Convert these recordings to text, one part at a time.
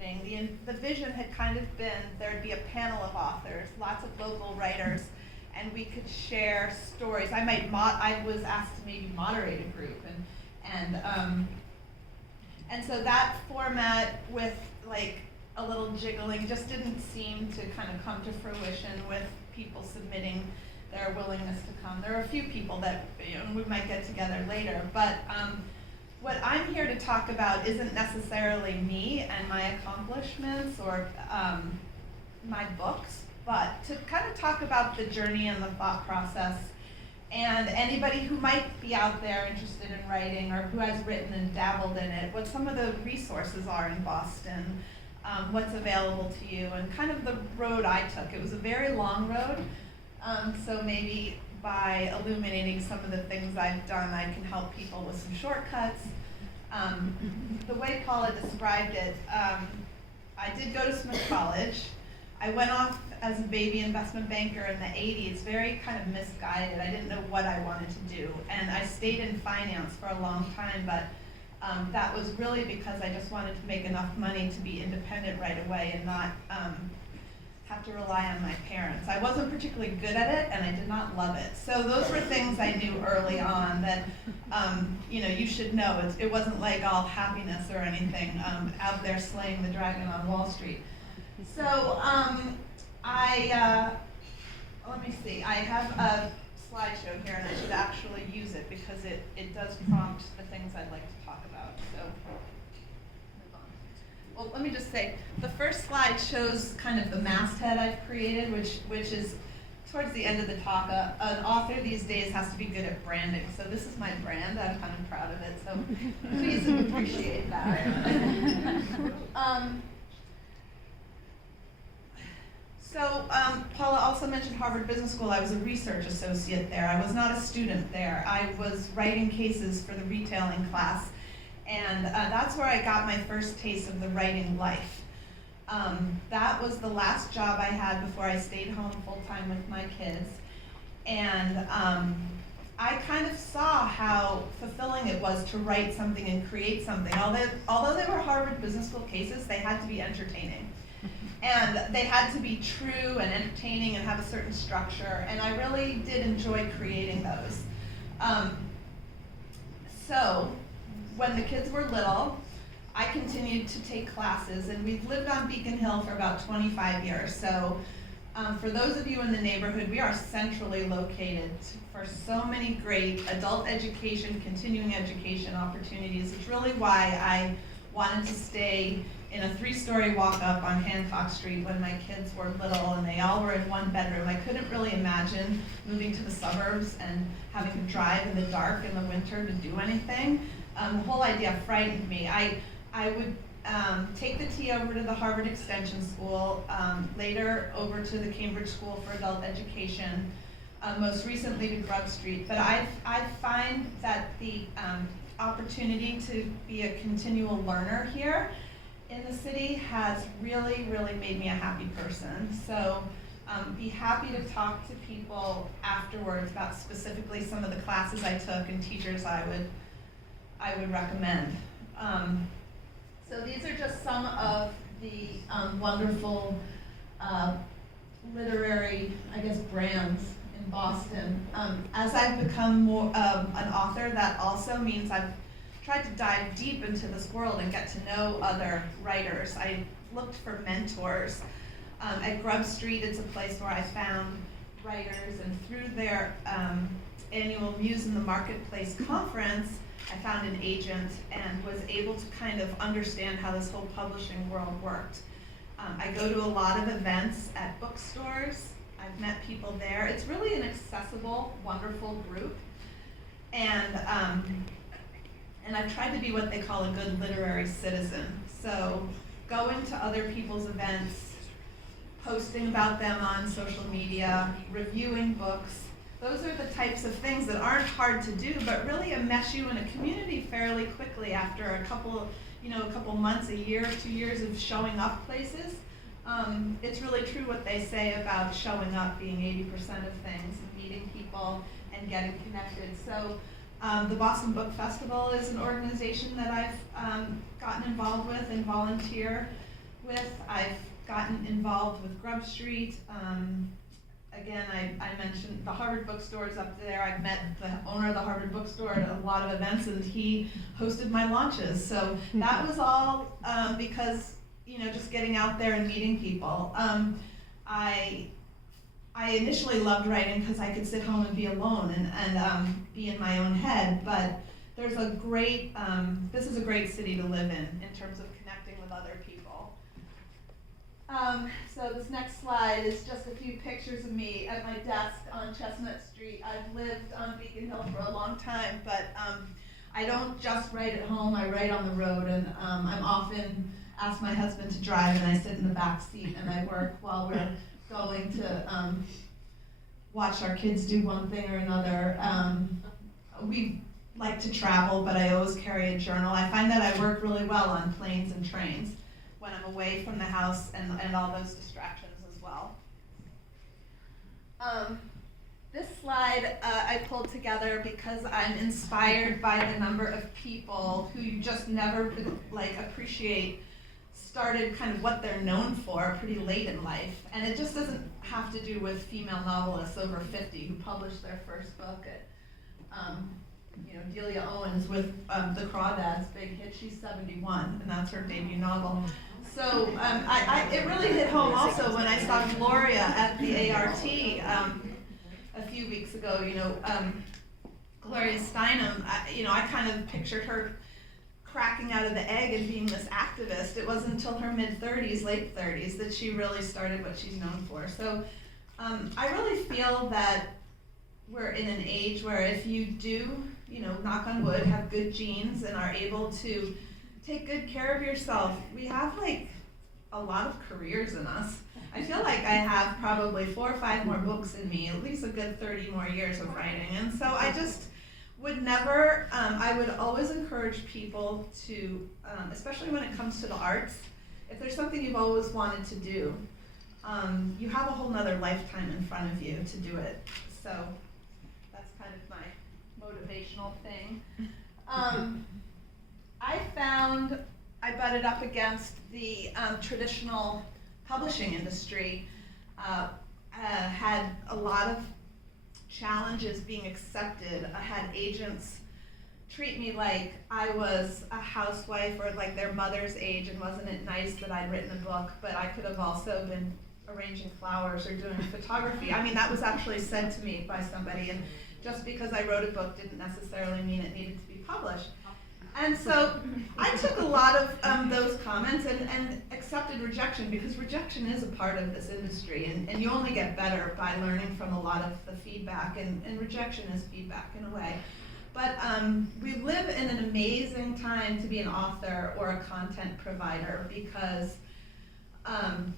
evening. The vision had kind of been there'd be a panel of authors, lots of local writers, and we could share stories. I was asked to maybe moderate a group, and so that format with like a little jiggling just didn't seem to kind of come to fruition with people submitting their willingness to come. There are a few people that we might get together later, but what I'm here to talk about isn't necessarily me and my accomplishments or my books, but to kind of talk about the journey and the thought process, and anybody who might be out there interested in writing or who has written and dabbled in it, what some of the resources are in Boston, what's available to you, and kind of the road I took. It was a very long road, so maybe by illuminating some of the things I've done, I can help people with some shortcuts. The way Paula described it, I did go to Smith College. I went off as a baby investment banker in the 80s, very kind of misguided. I didn't know what I wanted to do. And I stayed in finance for a long time, but that was really because I just wanted to make enough money to be independent right away and not have to rely on my parents. I wasn't particularly good at it, and I did not love it. So those were things I knew early on that, you should know. It wasn't like all happiness or anything out there slaying the dragon on Wall Street. So let me see. I have a slideshow here, and I should actually use it because it does prompt the things I'd like to talk about. So. Well, let me just say, the first slide shows kind of the masthead I've created, which is towards the end of the talk. An author these days has to be good at branding, so this is my brand. I'm kind of proud of it, so please appreciate that. Paula also mentioned Harvard Business School. I was a research associate there. I was not a student there. I was writing cases for the retailing class. And that's where I got my first taste of the writing life. That was the last job I had before I stayed home full-time with my kids. And I kind of saw how fulfilling it was to write something and create something. Although they were Harvard Business School cases, they had to be entertaining. And they had to be true and entertaining and have a certain structure. And I really did enjoy creating those. When the kids were little, I continued to take classes, and we've lived on Beacon Hill for about 25 years. So for those of you in the neighborhood, we are centrally located for so many great adult education, continuing education opportunities. It's really why I wanted to stay in a 3-story walk-up on Hancock Street when my kids were little, and they all were in one bedroom. I couldn't really imagine moving to the suburbs and having to drive in the dark in the winter to do anything. The whole idea frightened me. I would take the T over to the Harvard Extension School, later over to the Cambridge School for Adult Education, most recently to Grub Street. But I find that the opportunity to be a continual learner here in the city has really, really made me a happy person. So be happy to talk to people afterwards about specifically some of the classes I took and teachers I would recommend. So these are just some of the wonderful literary, brands in Boston. As I've become more an author, that also means I've tried to dive deep into this world and get to know other writers. I looked for mentors. At Grub Street, it's a place where I found writers, and through their annual Muse in the Marketplace conference, I found an agent and was able to kind of understand how this whole publishing world worked. I go to a lot of events at bookstores. I've met people there. It's really an accessible, wonderful group. And I've tried to be what they call a good literary citizen. So going to other people's events, posting about them on social media, reviewing books. Those are the types of things that aren't hard to do, but really enmesh you in a community fairly quickly after a couple months, a year, 2 years of showing up places. It's really true what they say about showing up being 80% of things, and meeting people and getting connected. So the Boston Book Festival is an organization that I've gotten involved with and volunteer with. I've gotten involved with Grub Street. Again, I mentioned the Harvard bookstores up there. I've met the owner of the Harvard bookstore at a lot of events, and he hosted my launches. So that was all because, just getting out there and meeting people. I initially loved writing because I could sit home and be alone and be in my own head, but there's a great, this is a great city to live in terms of connecting with other people. So this next slide is just a few pictures of me at my desk on Chestnut Street. I've lived on Beacon Hill for a long time, but I don't just write at home, I write on the road, and I'm often asked my husband to drive, and I sit in the back seat and I work while we're going to watch our kids do one thing or another. We like to travel, but I always carry a journal. I find that I work really well on planes and trains when I'm away from the house and all those distractions as well. This slide I pulled together because I'm inspired by the number of people who you just never appreciate started kind of what they're known for pretty late in life. And it just doesn't have to do with female novelists over 50 who published their first book at, Delia Owens with The Crawdads, big hit. She's 71, and that's her debut novel. So it really hit home also when I saw Gloria at the ART a few weeks ago. Gloria Steinem, I kind of pictured her cracking out of the egg and being this activist. It wasn't until her mid-30s, late 30s, that she really started what she's known for. So I really feel that we're in an age where if you do, knock on wood, have good genes and are able to take good care of yourself, we have a lot of careers in us. I feel like I have probably 4 or 5 more books in me, at least a good 30 more years of writing. And so I just would never, I would always encourage people to, especially when it comes to the arts, if there's something you've always wanted to do, you have a whole nother lifetime in front of you to do it. So that's kind of my motivational thing. I butted up against the traditional publishing industry, had a lot of challenges being accepted. I had agents treat me like I was a housewife or like their mother's age, and wasn't it nice that I'd written a book, but I could have also been arranging flowers or doing photography. I mean, that was actually said to me by somebody, and just because I wrote a book didn't necessarily mean it needed to be published. And so I took a lot of those comments and accepted rejection, because rejection is a part of this industry, and you only get better by learning from a lot of the feedback, and rejection is feedback in a way. But we live in an amazing time to be an author or a content provider, because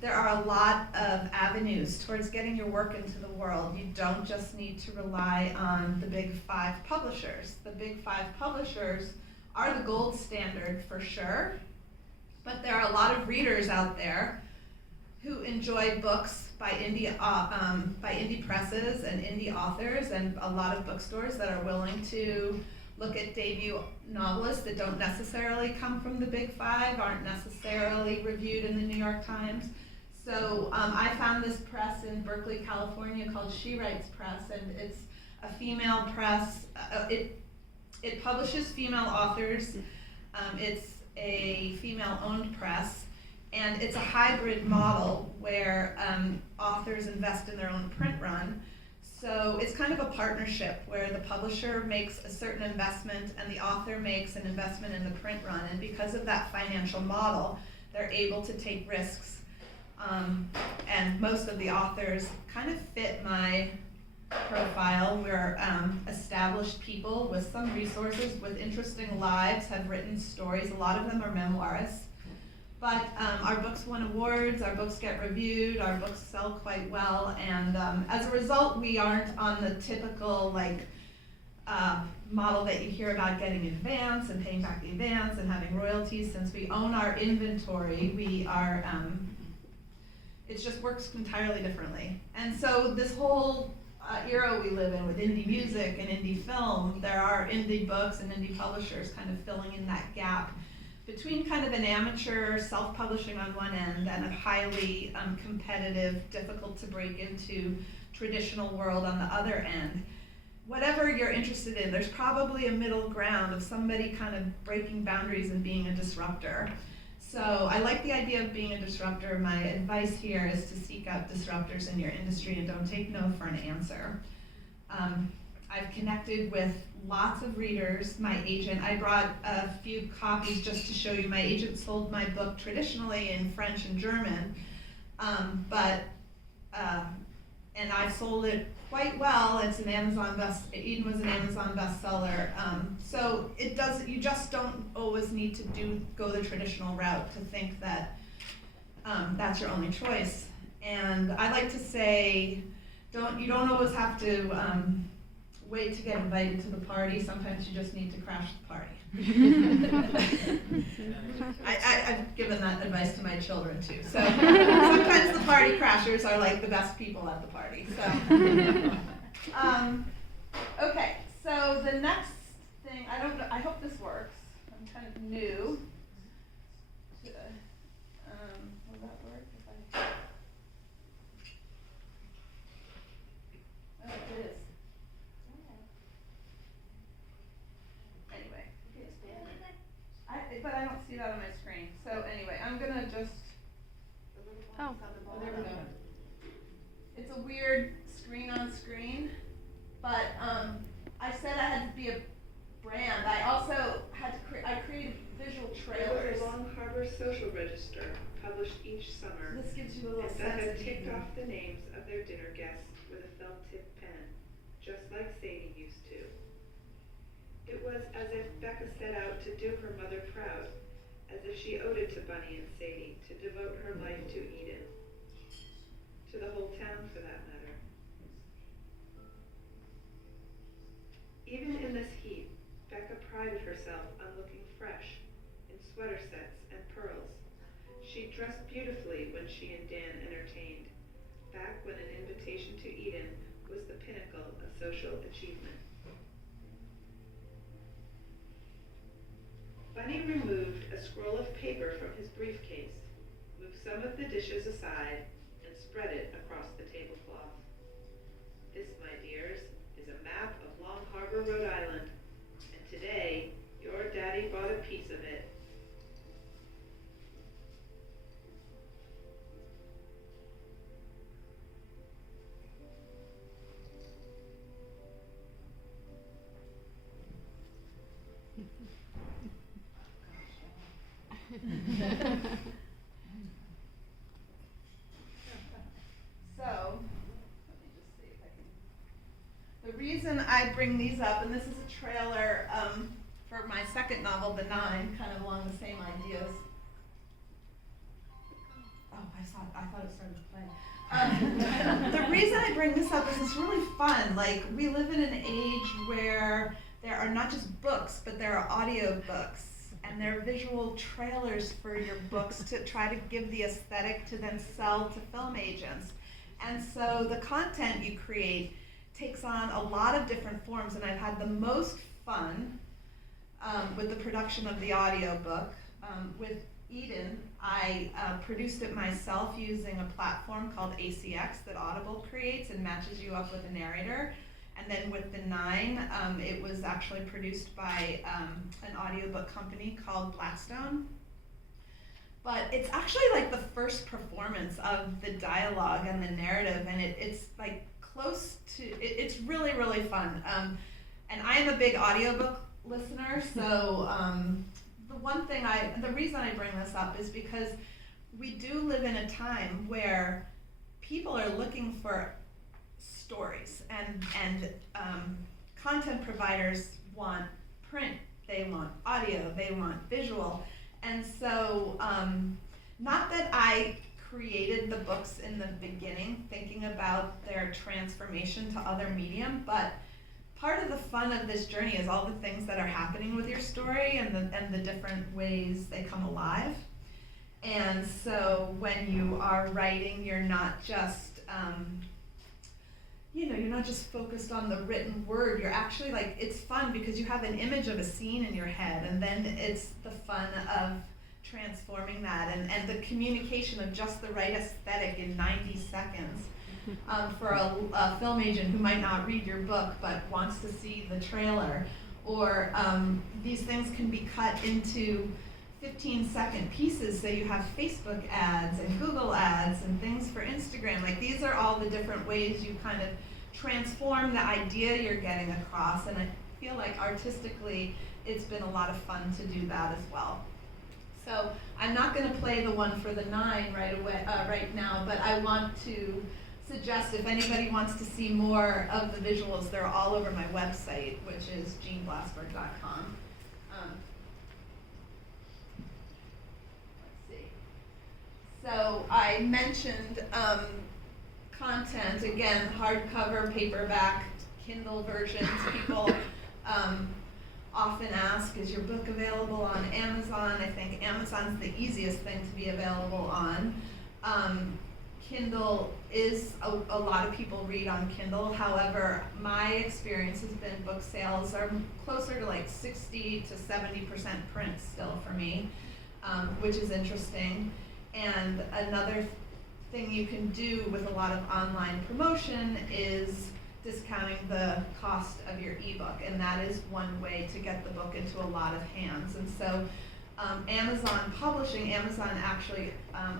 there are a lot of avenues towards getting your work into the world. You don't just need to rely on the big 5 publishers. The big 5 publishers are the gold standard for sure, but there are a lot of readers out there who enjoy books by indie presses and indie authors, and a lot of bookstores that are willing to look at debut novelists that don't necessarily come from the big 5, aren't necessarily reviewed in the New York Times. So I found this press in Berkeley, California called She Writes Press, and it's a female press. It publishes female authors. It's a female-owned press, and it's a hybrid model where authors invest in their own print run. So it's kind of a partnership where the publisher makes a certain investment and the author makes an investment in the print run. And because of that financial model, they're able to take risks. And most of the authors kind of fit my profile. We're established people with some resources, with interesting lives, have written stories. A lot of them are memoirists. But our books win awards, our books get reviewed, our books sell quite well, and as a result, we aren't on the typical model that you hear about getting advance and paying back the advance and having royalties. Since we own our inventory, we are, it just works entirely differently. And so this whole era we live in with indie music and indie film, there are indie books and indie publishers kind of filling in that gap. between kind of an amateur self-publishing on one end and a highly competitive, difficult to break into traditional world on the other end. Whatever you're interested in, there's probably a middle ground of somebody kind of breaking boundaries and being a disruptor. So I like the idea of being a disruptor. My advice here is to seek out disruptors in your industry and don't take no for an answer. I've connected with lots of readers. My agent, I brought a few copies just to show you. My agent sold my book traditionally in French and German, and I sold it quite well. It's an Amazon Eden was an Amazon bestseller. So it does. You just don't always need to go the traditional route to think that that's your only choice. And I like to say, you don't always have to wait to get invited to the party. Sometimes you just need to crash the party. I've given that advice to my children too. So sometimes the party crashers are like the best people at the party. So, okay. So the next thing, I hope this works. I'm kind of new. Will that work? Oh, it is. But I don't see that on my screen. So anyway, I'm gonna just. Oh, There we go. It's a weird screen on screen, but I said I had to be a brand. I also had to I created visual trailers. There was a Long Harbor social register published each summer. This gives you a little and sense that had of ticked the off the names of their dinner guests with a felt tip pen, just like Sadie used to. It was as if Becca set out to do her mother proud, as if she owed it to Bunny and Sadie to devote her life to Eden, to the whole town for that matter. Even in this heat, Becca prided herself on looking fresh in sweater sets and pearls. She dressed beautifully when she and Dan entertained, back when an invitation to Eden was the pinnacle of social achievement. Bunny removed a scroll of paper from his briefcase, moved some of the dishes aside, and spread it across the tablecloth. This, my dears, is a map of Long Harbor, Rhode Island, and today, your daddy bought a piece of it. So, let me just see if I can. The reason I bring these up, and this is a trailer for my second novel, The Nine, kind of along the same ideas. Oh, I thought it started to play. The reason I bring this up is it's really fun. Like, we live in an age where there are not just books, but there are audio books. And there are visual trailers for your books to try to give the aesthetic to then sell to film agents. And so the content you create takes on a lot of different forms, and I've had the most fun with the production of the audiobook. With Eden, I produced it myself using a platform called ACX that Audible creates and matches you up with a narrator. And then with The Nine, it was actually produced by an audiobook company called Blackstone. But it's actually like the first performance of the dialogue and the narrative, and it's like close to, it's really, really fun. And I am a big audiobook listener, so the reason I bring this up is because we do live in a time where people are looking for stories, and content providers want print, they want audio, they want visual. And so, not that I created the books in the beginning thinking about their transformation to other medium, but part of the fun of this journey is all the things that are happening with your story and the different ways they come alive. And so when you are writing, you're not just you're not just focused on the written word, you're actually like, it's fun because you have an image of a scene in your head, and then it's the fun of transforming that, and the communication of just the right aesthetic in 90 seconds. For a film agent who might not read your book but wants to see the trailer, or these things can be cut into 15-second pieces, so you have Facebook ads and Google ads and things for Instagram. Like, these are all the different ways you kind of transform the idea you're getting across, and I feel like artistically it's been a lot of fun to do that as well. So I'm not going to play the one for the 9 right now, but I want to suggest if anybody wants to see more of the visuals, they're all over my website, which is jeanneblasberg.com. Let's see. So I mentioned content, again, hardcover, paperback, Kindle versions. People often ask, is your book available on Amazon? I think Amazon's the easiest thing to be available on. Kindle is, a lot of people read on Kindle. However, my experience has been book sales are closer to like 60 to 70% print still for me, which is interesting. And another thing you can do with a lot of online promotion is discounting the cost of your ebook, and that is one way to get the book into a lot of hands. And so Amazon Publishing, Amazon actually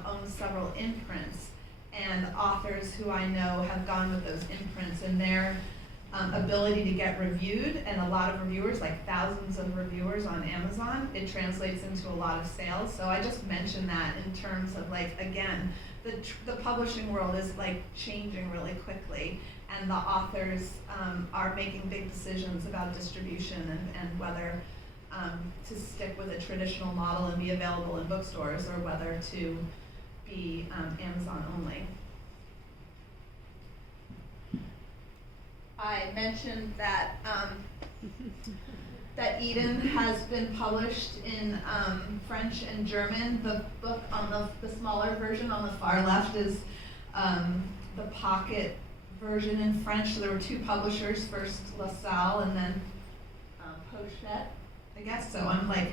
owns several imprints, and authors who I know have gone with those imprints, and their ability to get reviewed, and a lot of reviewers, like thousands of reviewers on Amazon, it translates into a lot of sales. So I just mentioned that in terms of, like, again, the publishing world is like changing really quickly, and the authors are making big decisions about distribution and whether to stick with a traditional model and be available in bookstores, or whether to be Amazon only. I mentioned that that Eden has been published in French and German. The book on the smaller version on the far left is the pocket version in French. So there were 2 publishers, first La Salle and then Pochette, I guess. So I'm like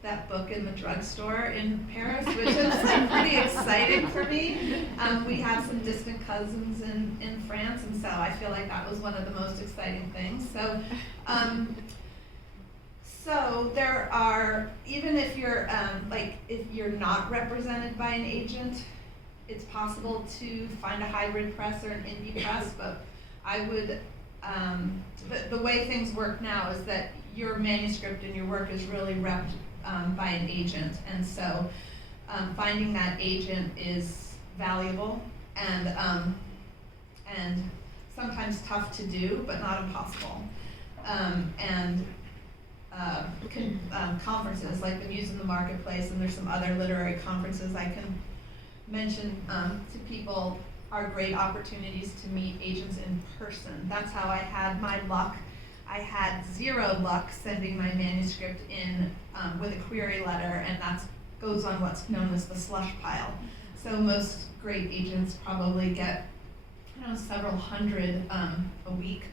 that book in the drugstore in Paris, which is like pretty exciting for me. We have some distant cousins in France, and so I feel like that was one of the most exciting things. So so there are, even if you're if you're not represented by an agent, it's possible to find a hybrid press or an indie press, but I would, the way things work now is that your manuscript and your work is really repped by an agent, and so finding that agent is valuable and sometimes tough to do, but not impossible. Conferences like the Muse in the Marketplace, and there's some other literary conferences I can mention to people, are great opportunities to meet agents in person. That's how I had my luck. I had 0 luck sending my manuscript in with a query letter, and that goes on what's known as the slush pile. So most great agents probably get, several hundred a week,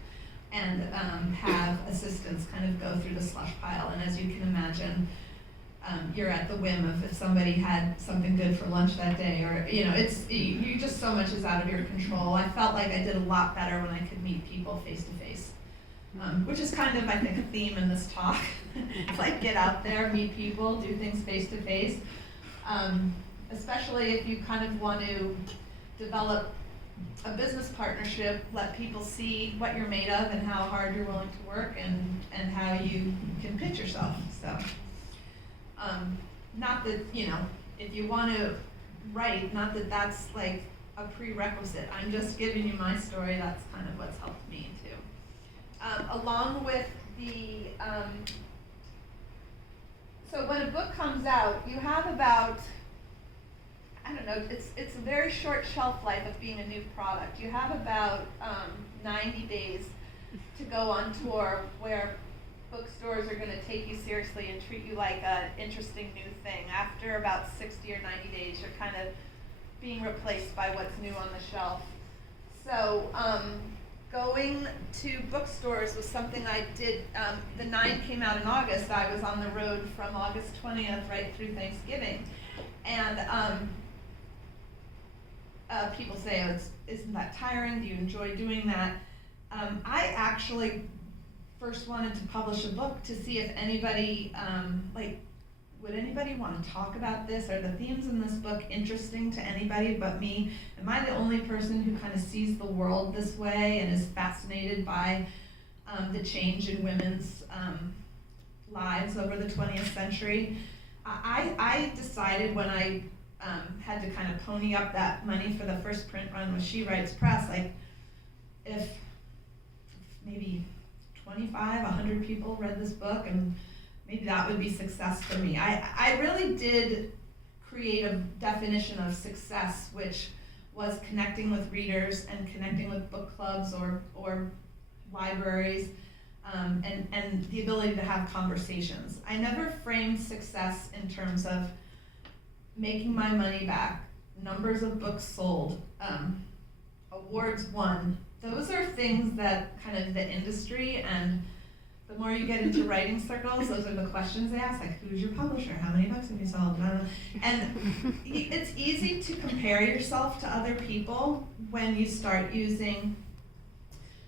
and have assistants kind of go through the slush pile. And as you can imagine, you're at the whim of if somebody had something good for lunch that day, or you just, so much is out of your control. I felt like I did a lot better when I could meet people face to face, which is kind of, I think, a theme in this talk. It's like, get out there, meet people, do things face to face, especially if you kind of want to develop a business partnership. Let people see what you're made of and how hard you're willing to work, and how you can pitch yourself. So. Not that, if you want to write, not that that's like a prerequisite. I'm just giving you my story. That's kind of what's helped me too. Along with the, so when a book comes out, you have about, it's a very short shelf life of being a new product. You have about 90 days to go on tour, where bookstores are going to take you seriously and treat you like an interesting new thing. After about 60 or 90 days, you're kind of being replaced by what's new on the shelf. So going to bookstores was something I did. The 9 came out in August. I was on the road from August 20th right through Thanksgiving. And people say, oh, isn't that tiring? Do you enjoy doing that? I actually first wanted to publish a book to see if anybody, would anybody want to talk about this? Are the themes in this book interesting to anybody but me? Am I the only person who kind of sees the world this way and is fascinated by the change in women's lives over the 20th century? I decided when I had to kind of pony up that money for the first print run with She Writes Press, like if maybe 25, 100 people read this book, and maybe that would be success for me. I really did create a definition of success, which was connecting with readers and connecting with book clubs or libraries, and the ability to have conversations. I never framed success in terms of making my money back, numbers of books sold, awards won. Those are things that kind of the industry, and the more you get into writing circles, those are the questions they ask, like, who's your publisher? How many books have you sold? And it's easy to compare yourself to other people when you start using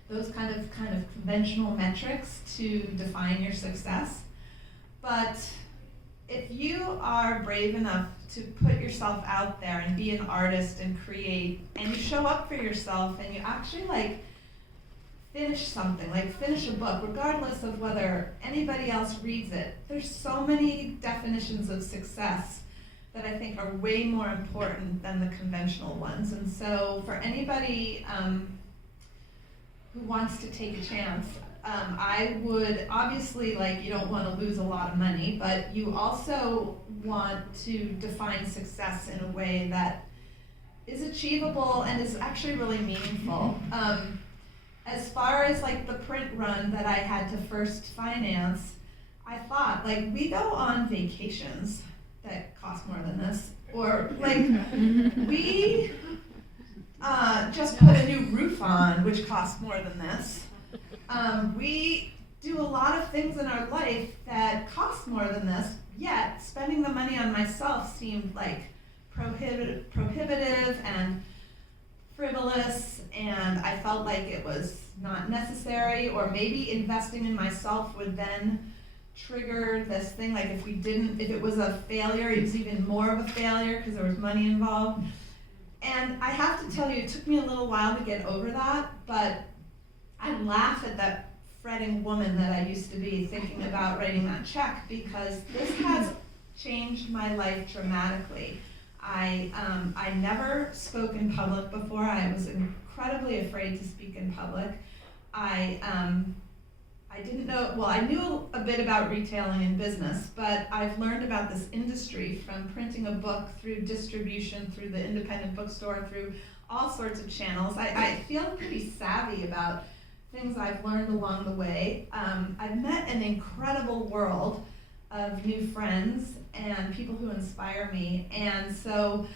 those kind of conventional metrics to define your success. But if you are brave enough to put yourself out there and be an artist and create, and you show up for yourself and you actually finish something, finish a book, regardless of whether anybody else reads it, there's so many definitions of success that I think are way more important than the conventional ones. And so for anybody who wants to take a chance, I would obviously, you don't want to lose a lot of money, but you also want to define success in a way that is achievable and is actually really meaningful. As far as the print run that I had to first finance, I thought, we go on vacations that cost more than this, or we just put a new roof on, which costs more than this. We do a lot of things in our life that cost more than this, yet spending the money on myself seemed prohibitive and frivolous, and I felt like it was not necessary, or maybe investing in myself would then trigger this thing, if it was a failure, it was even more of a failure because there was money involved. And I have to tell you, it took me a little while to get over that, but I laugh at that fretting woman that I used to be thinking about writing that check, because this has changed my life dramatically. I never spoke in public before. I was incredibly afraid to speak in public. I didn't know, well, I knew a bit about retailing and business, but I've learned about this industry from printing a book through distribution, through the independent bookstore, through all sorts of channels. I feel pretty savvy about things I've learned along the way. I've met an incredible world of new friends and people who inspire me. And so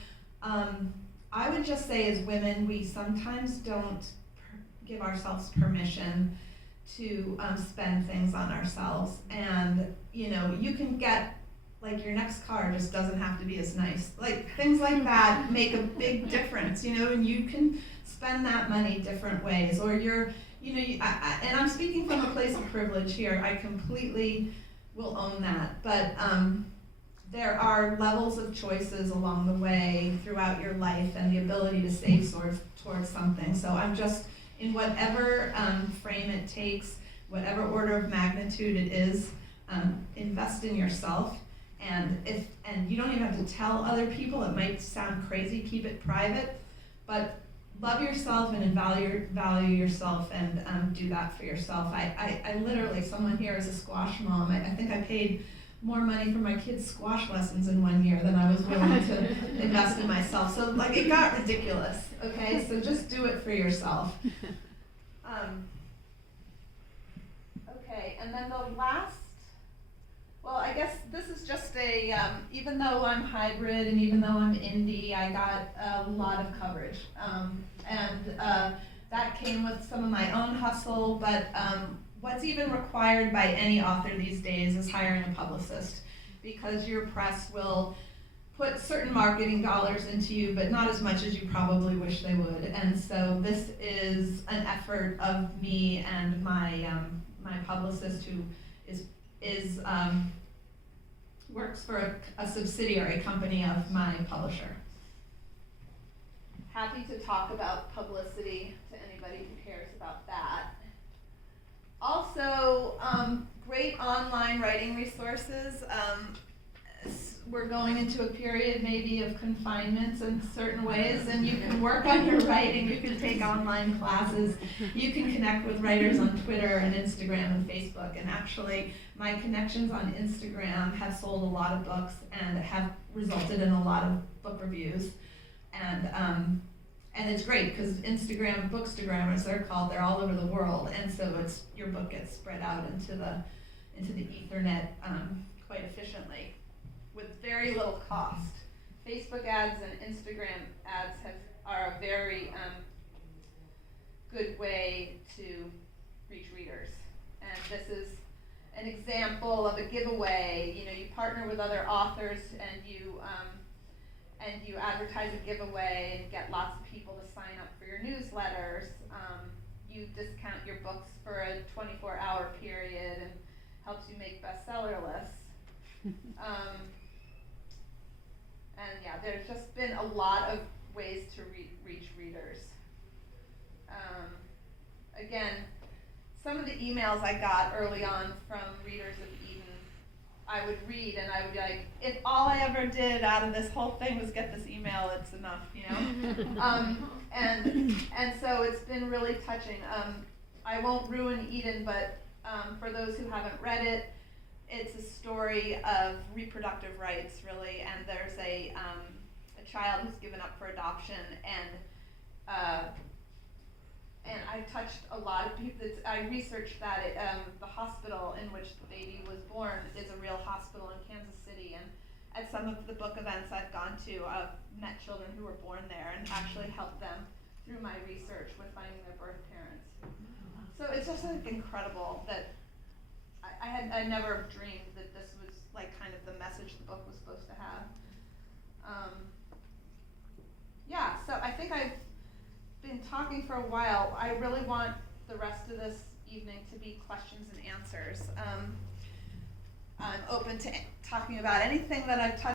I would just say, as women, we sometimes don't give ourselves permission to spend things on ourselves. And you can get, your next car just doesn't have to be as nice. Things like that make a big difference, and you can spend that money different ways. Or and I'm speaking from a place of privilege here. I completely will own that. But there are levels of choices along the way throughout your life, and the ability to save towards something. So I'm just, in whatever frame it takes, whatever order of magnitude it is, invest in yourself. And you don't even have to tell other people. It might sound crazy. Keep it private, but love yourself and value yourself, and do that for yourself. I literally, someone here is a squash mom. I think I paid more money for my kids' squash lessons in 1 year than I was willing to invest in myself. So it got ridiculous. Okay, so just do it for yourself. Okay, and then the last. Well, I guess this is just even though I'm hybrid and even though I'm indie, I got a lot of coverage. And that came with some of my own hustle, but what's even required by any author these days is hiring a publicist, because your press will put certain marketing dollars into you, but not as much as you probably wish they would. And so this is an effort of me and my my publicist, who is works for a subsidiary company of my publisher. Happy to talk about publicity to anybody who cares about that. Also, great online writing resources. We're going into a period maybe of confinement in certain ways, and you can work on your writing, you can take online classes, you can connect with writers on Twitter and Instagram and Facebook, and actually my connections on Instagram have sold a lot of books and have resulted in a lot of book reviews. And it's great because Instagram bookstagrammers, as they're called, they're all over the world, and so your book gets spread out into the Ethernet quite efficiently with very little cost. Facebook ads and Instagram ads are a very good way to reach readers, and this is an example of a giveaway. You know, you partner with other authors and you advertise a giveaway and get lots of people to sign up for your newsletters. You discount your books for a 24-hour period and helps you make bestseller lists. And yeah, there's just been a lot of ways to reach readers. Again, some of the emails I got early on from readers of Eden, I would read and I would be like, if all I ever did out of this whole thing was get this email, it's enough, you know? And so it's been really touching. I won't ruin Eden, but for those who haven't read it, it's a story of reproductive rights, really, and there's a child who's given up for adoption, and I touched a lot of people. I researched that the hospital in which the baby was born is a real hospital in Kansas City, and at some of the book events I've gone to, I've met children who were born there and actually helped them through my research with finding their birth parents. So it's just like incredible that I never dreamed that this was like kind of the message the book was supposed to have. Yeah, so I think I've been talking for a while. I really want the rest of this evening to be questions and answers. I'm open to talking about anything that I've touched